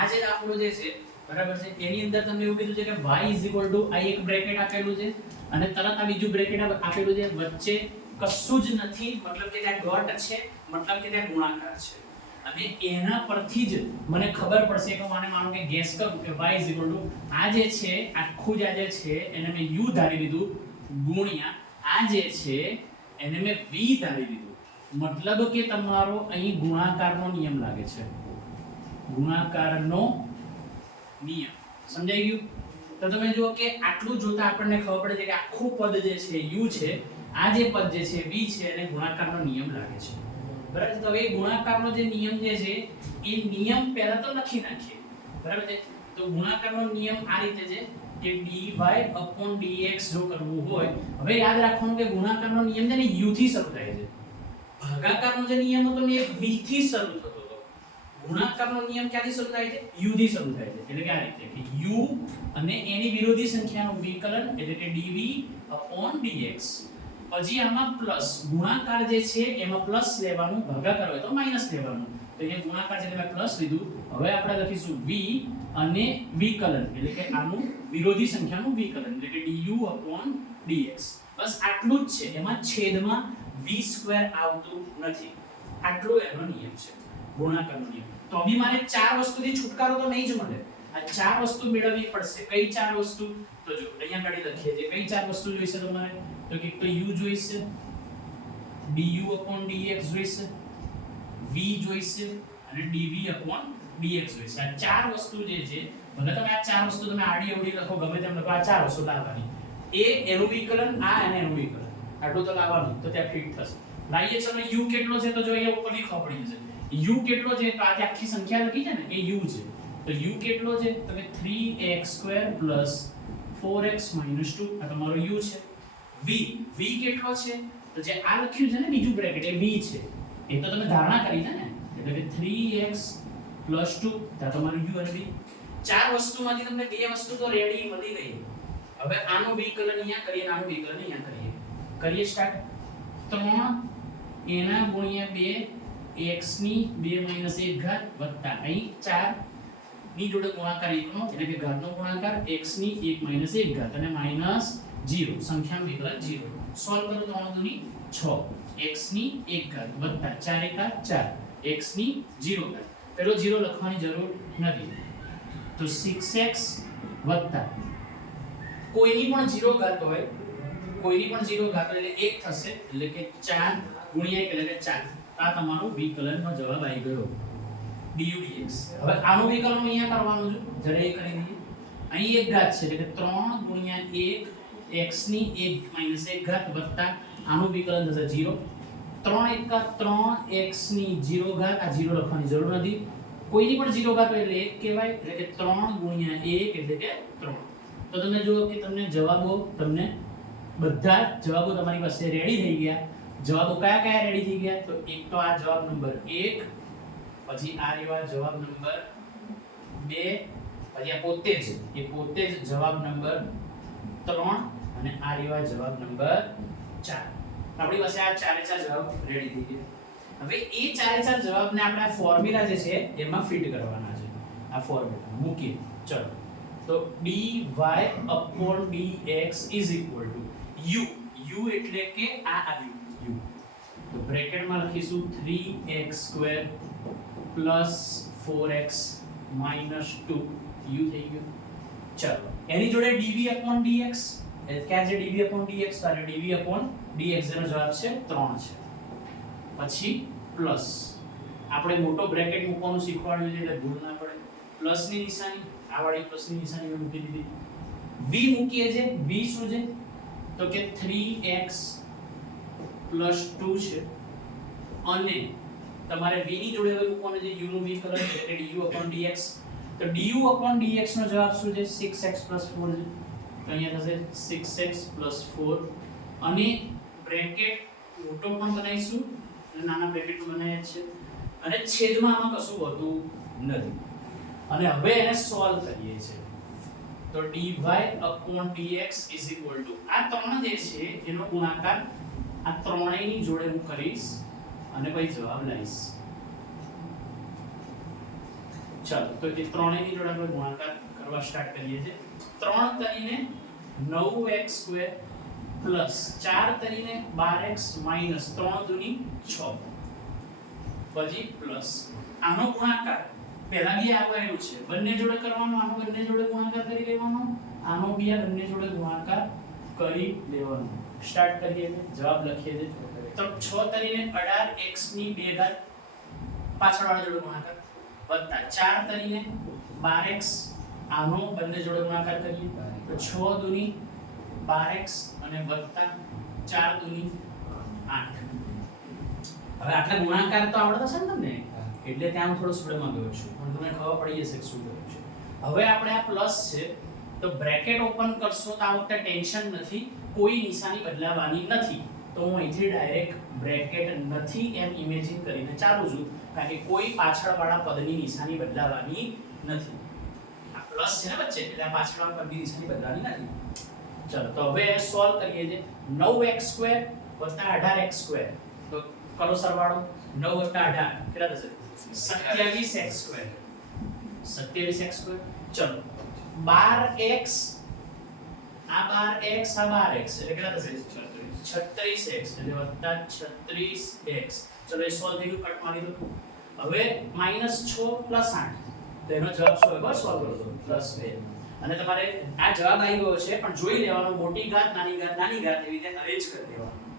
આ જે દાખલો જે છે બરાબર છે એની અંદર તમને એવું કીધું છે કે y આ એક બ્રેકેટ આપેલું છે અને તરત આ બીજું બ્રેકેટ આપેલું છે, વચ્ચે કશું જ નથી, મતલબ કે ત્યાં ડોટ છે, મતલબ કે ત્યાં ગુણાકાર છે. અને એના પરથી જ મને ખબર પડશે કે હું માનો કે ગેસ કરું કે y આ જે છે આખું જ આ જે છે એને મેં u ધારી લીધું ગુણ્યા આ જે છે એને મેં v ધારી લીધું. મતલબ કે તમારો અહીં ગુણાકારનો નિયમ લાગે છે, ગુણાકારનો નિયમ. સમજાઈ ગયું? તો તમે જુઓ કે આટલું જોતા આપણને ખબર પડે છે કે આખું પદ જે છે u છે, આ જે પદ જે છે v છે એને ગુણાકારનો નિયમ લાગે છે. બરાબર છે? તો હવે ગુણાકારનો જે નિયમ જે છે એ નિયમ પહેલા તો લખી નાખીએ. બરાબર છે? તો ગુણાકારનો નિયમ આ રીતે છે કે dy/dx જો કરવું હોય, હવે યાદ રાખવાનું કે ગુણાકારનો નિયમ છે ને u થી શરૂ થાય છે. ભાગાકારનો જે નિયમ હતો ને એ v થી શરૂ થતો હતો. ગુણાકારનો નિયમ ક્યાંથી શરૂ થાય છે? u થી શરૂ થાય છે. એટલે કે આ રીતે કે u અને એની વિરોધી સંખ્યાનું વિકલન એટલે કે dv/dx. પછી આમાં પ્લસ ગુણાકાર જે છે એમાં પ્લસ લેવાનું, ભાગાકાર હોય તો માઈનસ લેવાનું. તો અહીંયા ગુણાકાર છે એટલે મેં પ્લસ લીધું. હવે આપણે લખીશું v અને વિકલન એટલે કે આનું વિરોધી સંખ્યાનું વિકલન એટલે કે du/dx. બસ આટલું જ છે, એમાં છેદમાં v² આવતું નથી. આટલો એનો નિયમ છે, ગુણાકારનો નિયમ. તો બી મારે ચાર વસ્તુથી છુટકારો તો નહીં જ મળે. આ ચાર વસ્તુ મેળવવી પડશે. કઈ ચાર વસ્તુ? તો જો અહીંયા ગાડી લખીએ છે. કઈ ચાર વસ્તુ જોઈશે તમારે? તો કે u જોઈશે, du/dx જોઈશે, v જોઈશે અને dv/dx જોઈશે. આ ચાર વસ્તુ જે છે, ભલે તમે આ ચાર વસ્તુ તમે આડી અવડી લખો, ગમે તેમ લખો, આ ચાર વસ્તુ લાવવાની. એ એનું વિકલન, આ અને એનું વિકલન. આટલું તો લાવવાનું, તો ત્યાં ફિટ થશે. લાઈએ ચલો u કેટલો છે? તો જો અહીંયા ઉપરથી ખબર પડી જશે. u કેટલો છે? તો આ જે આખી સંખ્યા લખી છે ને એ u છે. તો u કેટલો છે? તો કે 3x² + 4x - 2 આ તમારો u છે. v કેટલો છે? તો જે આ લખ્યું છે ને બીજું બ્રેકેટ એ v છે. એ તો તમે ધારણા કરી છે ને, એટલે કે 3x + 2 આ તમારું u અને v. ચાર વસ્તુમાંથી તમને બે વસ્તુ તો રેડી મળી ગઈ. હવે આનું વિકલન અહીંયા કરીએ, આનું વિકલન અહીંયા કરીએ. કરીએ સ્ટાર્ટ. 3 એના ગુણ્યા 2 x ની 2 - 1 ઘાત વત્તા અહીં 4 ની જોડે ગુણાકાર 1 નો એટલે કે ઘાતનો ગુણાકાર x ની 1 - 1 ઘાત અને -0 સંખ્યાનું વિકલન 0. સોલ્વ કરો તો 3 દુની 6 x ની 1 ઘાત વત્તા 4 એકા 4 x ની 0 ઘાત. પેલો 0 લખવાની જરૂર નથી. તો 6x વત્તા કોઈની પણ 0 ઘાત હોય, કોઈની પણ 0 ઘાત એટલે 1 થશે એટલે કે 4 ગુણ્યા 1 એટલે કે 4. આ તમારો વિકલનનો જવાબ આવી ગયો du/dx. હવે આનું વિકલન અહીંયા કરવાનું છે, જરા એ કરી દઈએ. અહીં 1 ઘાત છે એટલે કે 3 ગુણ્યા 1 x ની 1 - 1 ઘાત વત્તા આનું વિકલન થશે 0. 3 એકા 3 x ની 0 ઘાત, આ 0 લખવાની જરૂર નથી. કોઈની પણ 0 ઘાત હોય એટલે 1 કહેવાય એટલે કે 3 ગુણ્યા 1 એટલે કે 3. તો તમે જુઓ કે તમને જવાબો, તમને બધા જવાબો તમારી પાસે રેડી થઈ ગયા. જવાબો કયા કયા રેડી થઈ ગયા? તો એક તો આ જવાબ નંબર 1, પછી આ રેવા જવાબ નંબર 2, પછી આ પોતે જ જવાબ નંબર 3 અને આ રેવા જવાબ નંબર 4. આપણી પાસે આ ચારે ચાર જવાબ રેડી થઈ ગયા. હવે એ ચારે ચાર જવાબને આપણે આ ફોર્મ્યુલા જે છે એમાં ફિટ કરવાના છે. આ ફોર્મ્યુલા મૂકીએ. ચલો. તો dy/dx u એટલે કે આ આવ્યું u. તો બ્રેકેટમાં લખીશું 3x² + 4x - 2 u થઈ ગયું. ચલો એની જોડે dv/dx ક્યાં છે? dv/dx તો dv/dx નો જવાબ છે 3 છે. પછી પ્લસ આપણે મોટો બ્રેકેટ મૂકવાનું શીખવાડ્યું છે એટલે ભૂલ ના પડે. પ્લસ ની નિશાની, આ વાળી પ્લસ ની નિશાની મેં મૂકી દીધી. v મૂકીએ છે. v શું છે? તો કે 3x + 2 છે અને તમારે v ની જોડે હવે મૂકવાનું છે u નું વિકલન એટલે du/dx. તો du/dx નો જવાબ શું છે? 6x + 4 છે. તો અહીંયા થશે 6x + 4 અને બ્રેકેટ મોટો પણ બનાવીશું અને નાના બ્રેકેટ બનાવ્યા છે અને છેદમાં આમાં કશું હોતું નથી. અને હવે એને સોલ્વ કરીએ છે. તો dy/dx આ ત્રણ જે છે એનો ગુણાકાર આ ત્રણેયની જોડે હું કરીશ અને પછી જવાબ લઈશ. ચાલો તો એ ત્રણેયની જોડે આપણે ગુણાકાર કરવા સ્ટાર્ટ કરીએ છીએ 3 તરીને 9x² પ્લસ 4 તરીને 12x માઈનસ 3 દુની 6 પછી પ્લસ આનો ગુણાકાર પહેલા બી આવેલું છે બંને જોડે કરવાનો આનો બંને જોડે ગુણાકાર કરી લેવાનો આનો બી આ બંને જોડે ગુણાકાર કરી લેવાનો સ્ટાર્ટ કરીએ જવાબ લખીએ છીએ તો 6 તરીને 18x ની 2 ઘાત પાછળવાળા જોડે ગુણાકાર વત્તા 4 તરીને 12x આનો બંને જોડે ગુણાકાર કરીએ તો 6 દુની 12x અને વત્તા 4 દુની 8 હવે આટલા ગુણાકાર તો આવડતા છે ને તમને એટલે ત્યાં થોડો સ્પીડમાં ગયો છું પણ તમને ખબર પડી જશે કે શું કર્યું છે હવે આપણે આ પ્લસ છે તો બ્રેકેટ ઓપન કરશો તો આ વખતે ટેન્શન નથી કોઈ નિશાની બદલાવાની નથી તો હું અહીંથી ડાયરેક્ટ બ્રેકેટ નથી એમ ઇમેજિન કરીને ચાલુ છું કારણ કે કોઈ પાછળવાળા પદની નિશાની બદલાવાની નથી આ પ્લસ છે ને વચ્ચે એટલે આ પાછળવાળા પદની નિશાની બદલાવાની નથી ચલો તો હવે સોલ્વ કરીએ છે 9x² + 18x² તો કરો સરવાળો 9 + 18 કેટલા થશે 27x². 27x². ચલો 12x આ 12x આ 12x એટલે કેટલા થશે 36x એટલે વત્તા 36x. ચલો એ સોલ્વ થઈ ગયું કટ મારી દો. હવે -6 + 8 તો એનો જવાબ શું હોય સોલ્વ કરો તો +2 અને તમારે આ જવાબ આવી ગયો છે પણ જોઈ લેવાનો મોટી ઘાત નાની ઘાત એવી રીતે અરેન્જ કરી દેવાનું.